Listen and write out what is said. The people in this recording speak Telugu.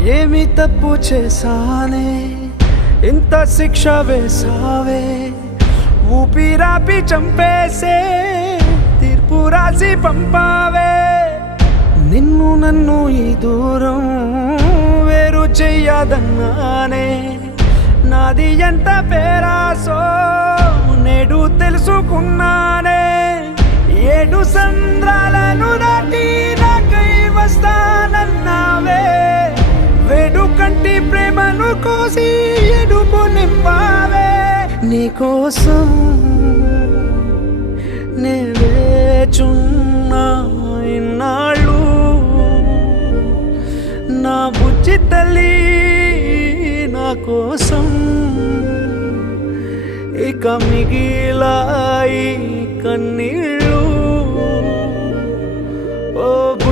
ఏమి తప్పు చేశానే ఇంత శిక్ష వేసావే ఊపిరాపి చంపేసే తీర్పు రాసి పంపావే నిన్ను నన్ను ఈ దూరం వేరు చెయ్యదన్నానే నాది ఎంత పేరాసో నేడు తెలుసుకున్నానే 7 సంద్రాలను దాటి నాకై వస్తానన్నావే వేడుకంటి ప్రేమను కోసి ఎడుపు నింపావే నీకోసం నే వేచున్నా ఇన్నాళ్ళు నా బుజ్జి తల్లి నా కోసం ఇక మిగిలాయి కన్నీళ్ళు ఓ